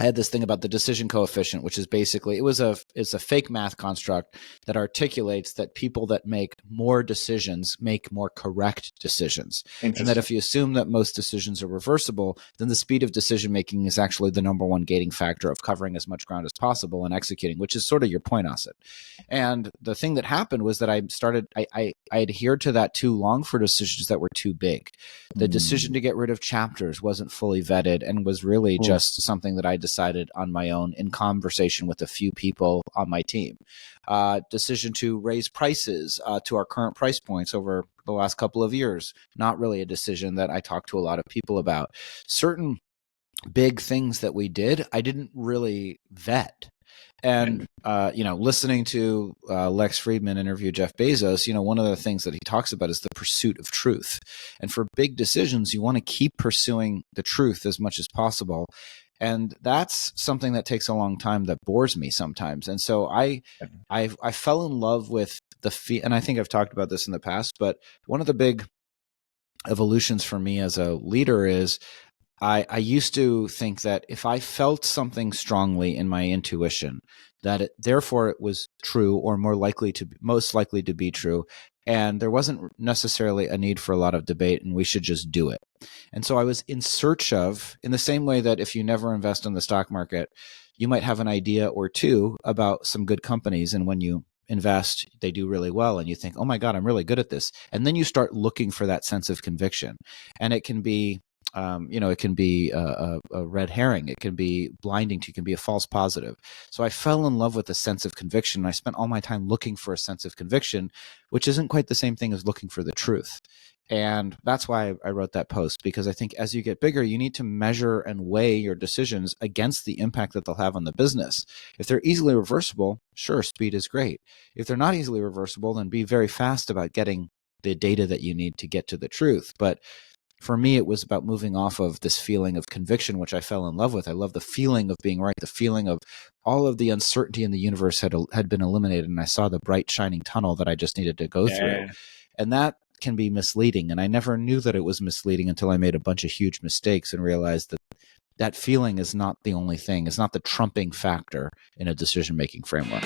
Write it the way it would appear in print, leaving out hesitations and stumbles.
I had this thing about the decision coefficient, which is basically it's a fake math construct that articulates that people that make more decisions make more correct decisions, and that Interesting. if you assume that most decisions are reversible, then the speed of decision making is actually the number one gating factor of covering as much ground as possible and executing, which is sort of your point, Asit. And the thing that happened was that I adhered to that too long for decisions that were too big. The decision to get rid of chapters wasn't fully vetted and was really just something that I decided on my own in conversation with a few people on my team. Decision to raise prices to our current price points over the last couple of years, not really a decision that I talked to a lot of people about. Certain big things that we did, I didn't really vet. And listening to Lex Friedman interview Jeff Bezos, one of the things that he talks about is the pursuit of truth. And for big decisions, you want to keep pursuing the truth as much as possible. And that's something that takes a long time, that bores me sometimes. And so I fell in love with and I think I've talked about this in the past, but one of the big evolutions for me as a leader is I used to think that if I felt something strongly in my intuition, that therefore it was true, or most likely to be true, and there wasn't necessarily a need for a lot of debate, and we should just do it. And so I was in search of, in the same way that if you never invest in the stock market, you might have an idea or two about some good companies, and when you invest, they do really well, and you think, oh my God, I'm really good at this. And then you start looking for that sense of conviction, and it can be it can be a red herring. It can be blinding to, it can be a false positive. So I fell in love with a sense of conviction. And I spent all my time looking for a sense of conviction, which isn't quite the same thing as looking for the truth. And that's why I wrote that post, because I think as you get bigger, you need to measure and weigh your decisions against the impact that they'll have on the business. If they're easily reversible, sure, speed is great. If they're not easily reversible, then be very fast about getting the data that you need to get to the truth. But for me, it was about moving off of this feeling of conviction, which I fell in love with. I love the feeling of being right, the feeling of all of the uncertainty in the universe had been eliminated, and I saw the bright, shining tunnel that I just needed to go through. And that can be misleading. And I never knew that it was misleading until I made a bunch of huge mistakes and realized that that feeling is not the only thing. It's not the trumping factor in a decision-making framework.